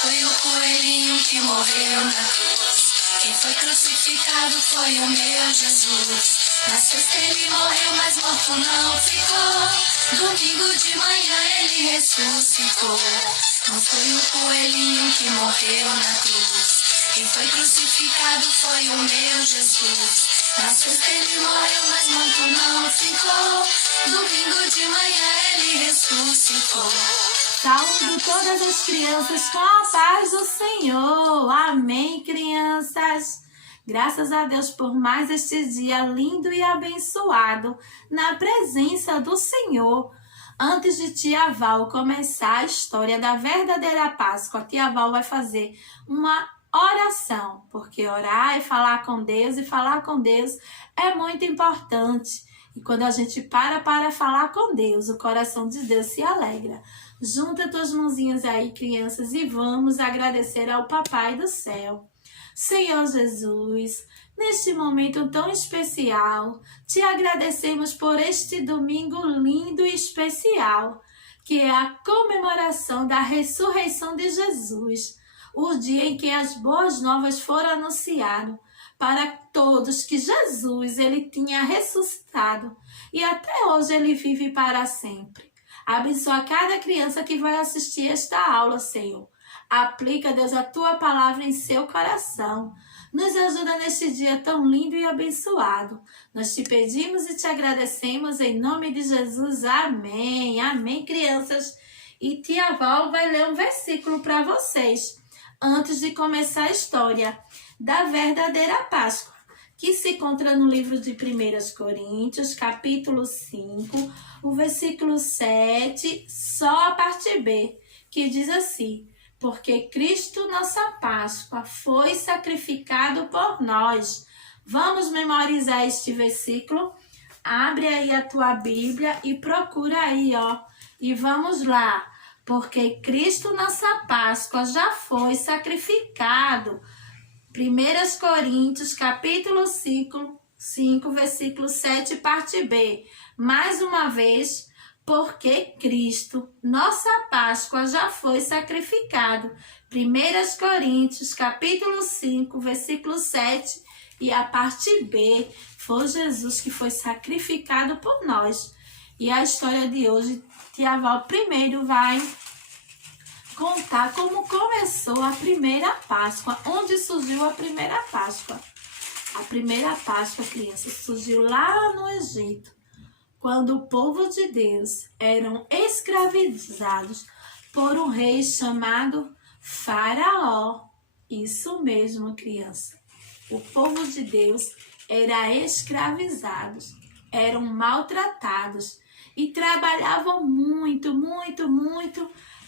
foi o coelhinho que morreu na cruz. Quem foi crucificado foi o meu Jesus. Na sexta ele morreu, mas morto não ficou. Domingo de manhã ele ressuscitou. Não foi o coelhinho que morreu na cruz. Quem foi crucificado foi o meu Jesus. Na sexta ele morreu, mas morto não ficou. Domingo de manhã ele ressuscitou. Saúdo todas as crianças com a paz do Senhor. Amém, crianças. Graças a Deus por mais este dia lindo e abençoado na presença do Senhor. Antes de Tia Val começar a história da verdadeira Páscoa, Tia Val vai fazer uma oração, porque orar é falar com Deus e falar com Deus é muito importante. E quando a gente para falar com Deus, o coração de Deus se alegra. Junta tuas mãozinhas aí, crianças, e vamos agradecer ao Papai do Céu. Senhor Jesus, neste momento tão especial, te agradecemos por este domingo lindo e especial, que é a comemoração da ressurreição de Jesus, o dia em que as boas novas foram anunciadas para todos que Jesus ele tinha ressuscitado e até hoje ele vive para sempre. Abençoa cada criança que vai assistir esta aula, Senhor. Aplica, Deus, a tua palavra em seu coração. Nos ajuda neste dia tão lindo e abençoado. Nós te pedimos e te agradecemos em nome de Jesus. Amém. Amém, crianças. E Tia Val vai ler um versículo para vocês antes de começar a história da verdadeira Páscoa, que se encontra no livro de 1 Coríntios, capítulo 5, o versículo 7, só a parte B, que diz assim: porque Cristo, nossa Páscoa, foi sacrificado por nós. Vamos memorizar este versículo? Abre aí a tua Bíblia e procura aí, ó. E vamos lá. Porque Cristo, nossa Páscoa, já foi sacrificado. 1 Coríntios, capítulo 5, versículo 7, parte B. Mais uma vez, porque Cristo, nossa Páscoa, já foi sacrificado. 1 Coríntios, capítulo 5, versículo 7, e a parte B, foi Jesus que foi sacrificado por nós. E a história de hoje, Tia Val primeiro vai contar como começou a primeira Páscoa, onde surgiu a primeira Páscoa. A primeira Páscoa, crianças, surgiu lá no Egito, quando o povo de Deus eram escravizados por um rei chamado Faraó. Isso mesmo, criança. O povo de Deus era escravizados, eram maltratados e trabalhavam muito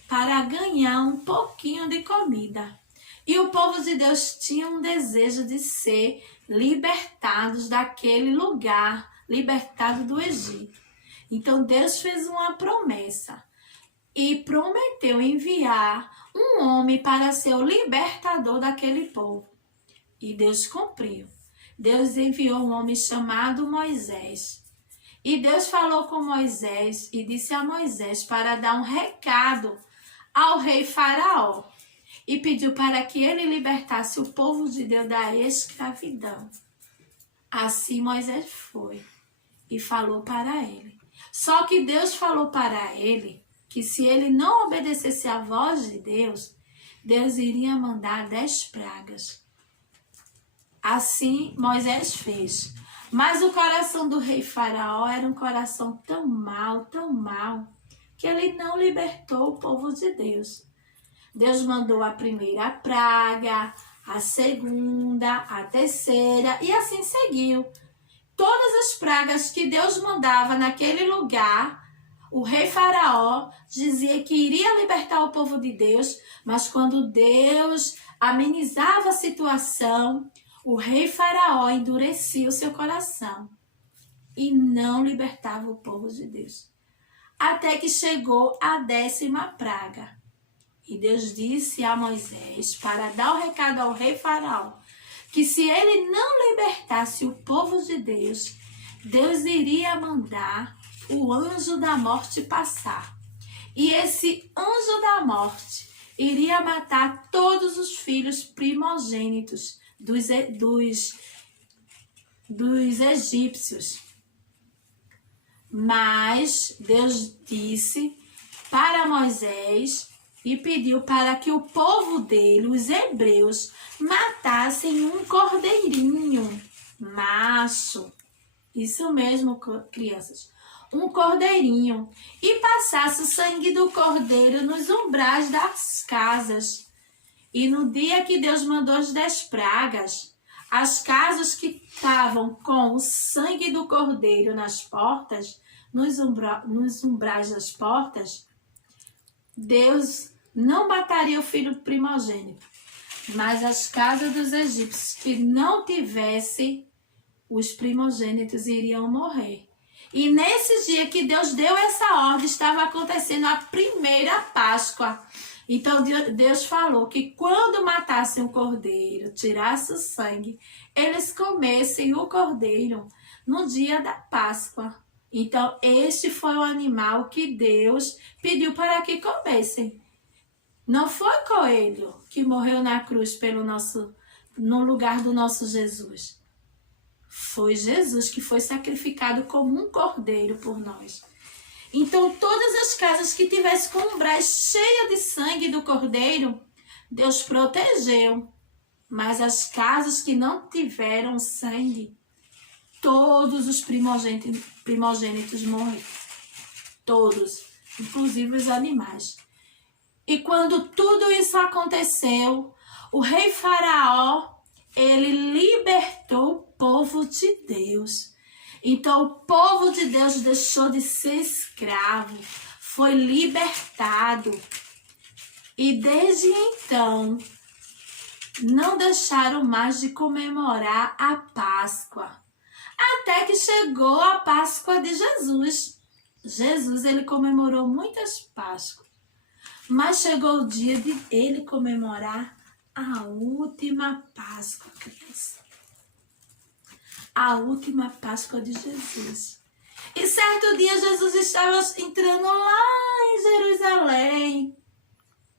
para ganhar um pouquinho de comida. E o povo de Deus tinha um desejo de ser libertados daquele lugar, libertado do Egito. Então Deus fez uma promessa e prometeu enviar um homem para ser o libertador daquele povo. E Deus cumpriu. Deus enviou um homem chamado Moisés. E Deus falou com Moisés e disse a Moisés para dar um recado ao rei Faraó. E pediu para que ele libertasse o povo de Deus da escravidão. Assim Moisés foi e falou para ele. Só que Deus falou para ele que se ele não obedecesse à voz de Deus, Deus iria mandar 10 pragas. Assim Moisés fez. Mas o coração do rei Faraó era um coração tão mau, que ele não libertou o povo de Deus. Deus mandou a primeira praga, a segunda, a terceira e assim seguiu. Todas as pragas que Deus mandava naquele lugar, o rei Faraó dizia que iria libertar o povo de Deus, mas quando Deus amenizava a situação, o rei Faraó endurecia o seu coração e não libertava o povo de Deus. Até que chegou a 10ª praga. E Deus disse a Moisés para dar o recado ao rei Faraó que se ele não libertasse o povo de Deus, Deus iria mandar o anjo da morte passar. E esse anjo da morte, iria matar todos os filhos primogênitos dos egípcios. Mas Deus disse para Moisés e pediu para que o povo dele, os hebreus, matassem um cordeirinho macho. Isso mesmo, crianças. Um cordeirinho. E passasse o sangue do cordeiro nos umbrais das casas. E no dia que Deus mandou as 10 pragas, as casas que estavam com o sangue do cordeiro nas portas, nos umbrais das portas, Deus não mataria o filho primogênito, mas as casas dos egípcios que não tivessem os primogênitos iriam morrer. E nesse dia que Deus deu essa ordem, estava acontecendo a primeira Páscoa. Então Deus falou que quando matassem o cordeiro, tirassem o sangue, eles comessem o cordeiro no dia da Páscoa. Então este foi o animal que Deus pediu para que comessem. Não foi coelho que morreu na cruz no lugar do nosso Jesus. Foi Jesus que foi sacrificado como um cordeiro por nós. Então, todas as casas que tivessem com umbrais cheios de sangue do cordeiro, Deus protegeu. Mas as casas que não tiveram sangue, todos os primogênitos morreram. Todos, inclusive os animais. E quando tudo isso aconteceu, o rei Faraó, ele libertou o povo de Deus. Então, o povo de Deus deixou de ser escravo, foi libertado. E desde então, não deixaram mais de comemorar a Páscoa. Até que chegou a Páscoa de Jesus. Jesus, ele comemorou muitas Páscoas. Mas chegou o dia de ele comemorar a última Páscoa, criança. A última Páscoa de Jesus. E certo dia Jesus estava entrando lá em Jerusalém.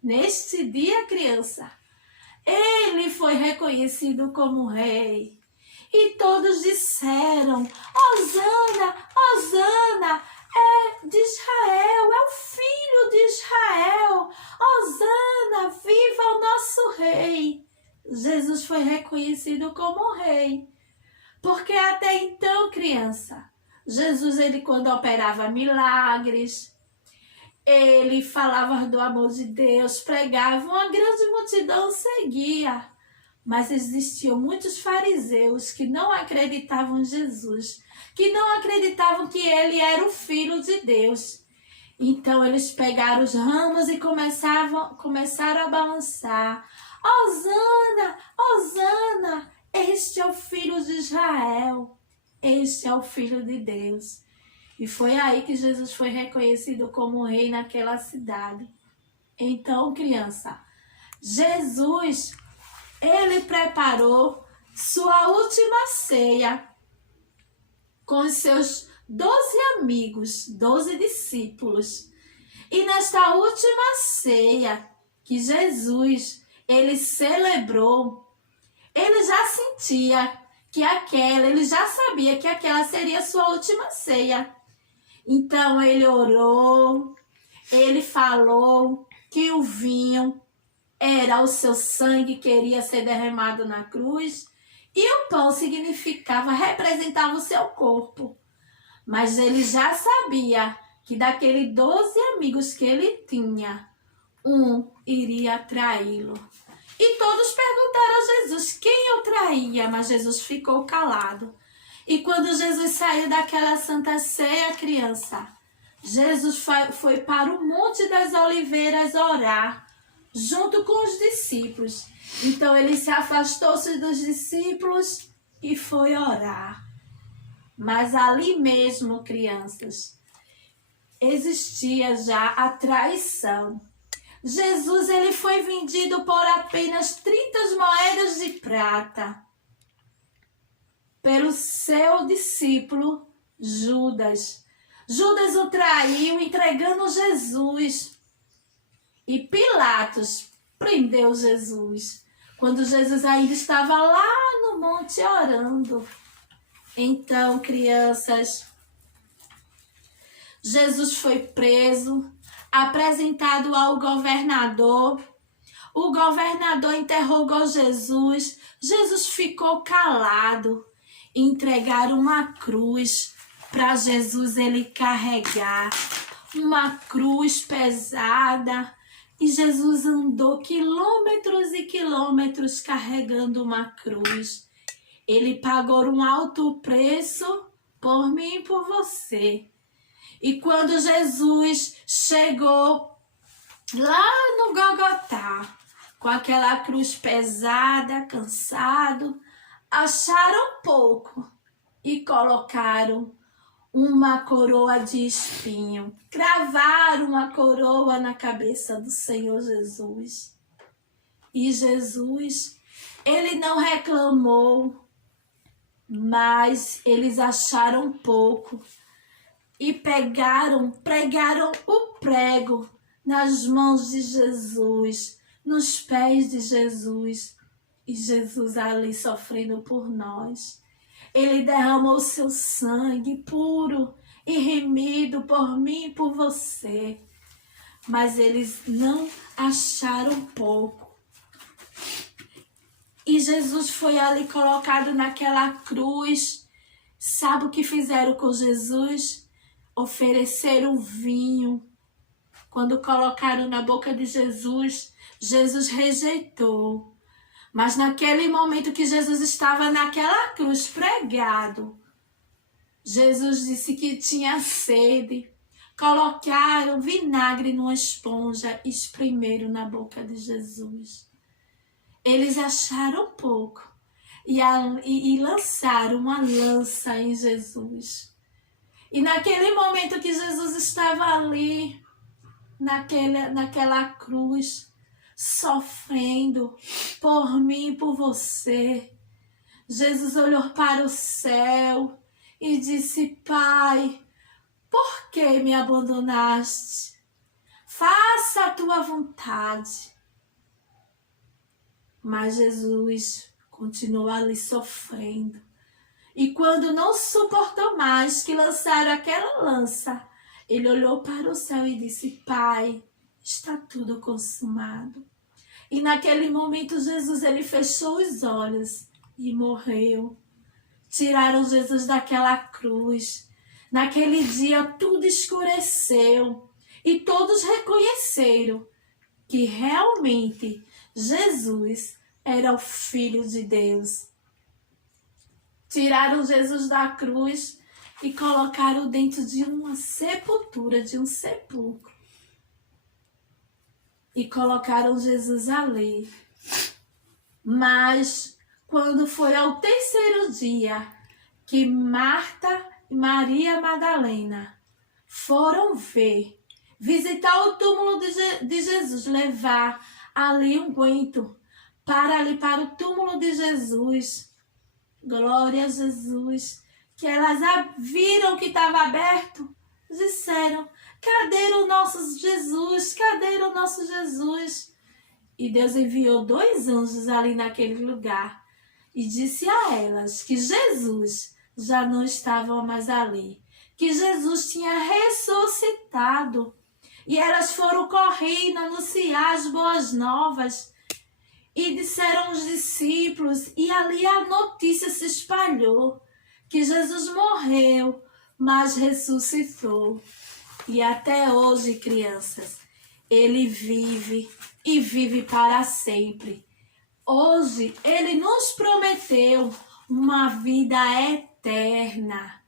Neste dia, criança, ele foi reconhecido como rei. E todos disseram: Hosana, Hosana, é de Israel, é o filho de Israel. Hosana, viva o nosso rei. Jesus foi reconhecido como rei. Porque até então, criança, Jesus, ele quando operava milagres, ele falava do amor de Deus, pregava, uma grande multidão seguia. Mas existiam muitos fariseus que não acreditavam em Jesus, que não acreditavam que ele era o Filho de Deus. Então eles pegaram os ramos e começaram a balançar. Hosana, Hosana, este é o Filho de Israel, este é o Filho de Deus. E foi aí que Jesus foi reconhecido como rei naquela cidade. Então, criança, Jesus, ele preparou sua última ceia com os seus 12 amigos, 12 discípulos. E nesta última ceia que Jesus, ele celebrou, ele já sentia que ele já sabia que aquela seria a sua última ceia. Então ele orou, ele falou que o vinho era o seu sangue que iria ser derramado na cruz e o pão representava o seu corpo. Mas ele já sabia que daqueles 12 amigos que ele tinha, um iria traí-lo. E todos perguntaram a Jesus quem o traía, mas Jesus ficou calado. E quando Jesus saiu daquela santa ceia, criança, Jesus foi para o Monte das Oliveiras orar, junto com os discípulos. Então ele se afastou-se dos discípulos e foi orar. Mas ali mesmo, crianças, existia já a traição. Jesus, ele foi vendido por apenas 30 moedas de prata pelo seu discípulo Judas. Judas o traiu, entregando Jesus. E Pilatos, prendeu Jesus. Quando Jesus ainda estava lá no monte orando. Então, crianças, Jesus foi preso, apresentado ao governador. O governador interrogou Jesus. Jesus ficou calado. Entregaram uma cruz para Jesus ele carregar. Uma cruz pesada. E Jesus andou quilômetros e quilômetros carregando uma cruz. Ele pagou um alto preço por mim e por você. E quando Jesus chegou lá no Gólgota, com aquela cruz pesada, cansado, acharam pouco e colocaram uma coroa de espinho. Cravaram uma coroa na cabeça do Senhor Jesus. E Jesus, ele não reclamou, mas eles acharam pouco e pregaram o prego nas mãos de Jesus, nos pés de Jesus. E Jesus ali sofrendo por nós. Ele derramou seu sangue puro e remido por mim e por você. Mas eles não acharam pouco. E Jesus foi ali colocado naquela cruz. Sabe o que fizeram com Jesus? Ofereceram vinho. Quando colocaram na boca de Jesus, Jesus rejeitou. Mas naquele momento que Jesus estava naquela cruz pregado, Jesus disse que tinha sede. Colocaram vinagre numa esponja e espremeram na boca de Jesus. Eles acharam pouco e lançaram uma lança em Jesus. E naquele momento que Jesus estava ali, naquela cruz, sofrendo por mim e por você, Jesus olhou para o céu e disse: Pai, por que me abandonaste? Faça a tua vontade. Mas Jesus continuou ali sofrendo. E quando não suportou mais que lançaram aquela lança, ele olhou para o céu e disse: Pai, está tudo consumado. E naquele momento Jesus ele fechou os olhos e morreu. Tiraram Jesus daquela cruz. Naquele dia tudo escureceu e todos reconheceram que realmente Jesus era o Filho de Deus. Tiraram Jesus da cruz e colocaram dentro de uma sepultura, de um sepulcro. E colocaram Jesus ali. Mas quando foi ao terceiro dia que Marta e Maria Madalena foram visitar o túmulo de Jesus, levar ali um unguento para o túmulo de Jesus. Glória a Jesus. Que elas viram que estava aberto, disseram: cadê o nosso Jesus? Cadê o nosso Jesus? E Deus enviou 2 anjos ali naquele lugar e disse a elas que Jesus já não estava mais ali, que Jesus tinha ressuscitado. E elas foram correndo anunciar as boas novas e disseram aos discípulos, e ali a notícia se espalhou, que Jesus morreu, mas ressuscitou. E até hoje, crianças, ele vive e vive para sempre. Hoje, ele nos prometeu uma vida eterna.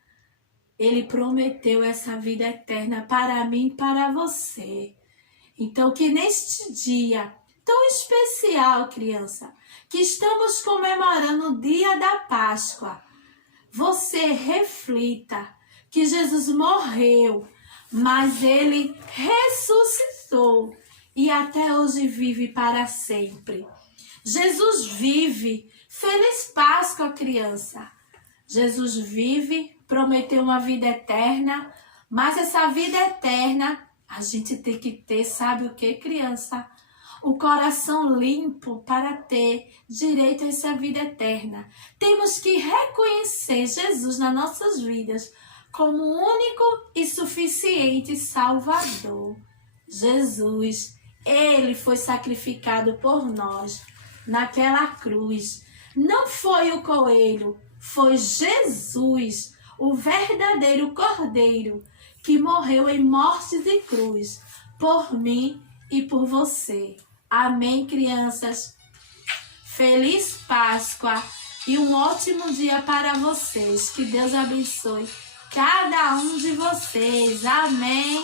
Ele prometeu essa vida eterna para mim e para você. Então, que neste dia tão especial, criança, que estamos comemorando o dia da Páscoa, você reflita que Jesus morreu, mas ele ressuscitou e até hoje vive para sempre. Jesus vive. Feliz Páscoa, criança. Jesus vive, prometeu uma vida eterna, mas essa vida eterna a gente tem que ter, sabe o que, criança? o coração limpo para ter direito a essa vida eterna. Temos que reconhecer Jesus nas nossas vidas como o único e suficiente Salvador. Jesus, Ele foi sacrificado por nós naquela cruz. Não foi o coelho, foi Jesus, o verdadeiro Cordeiro, que morreu em morte de cruz, por mim e por você. Amém, crianças? Feliz Páscoa e um ótimo dia para vocês. Que Deus abençoe cada um de vocês. Amém.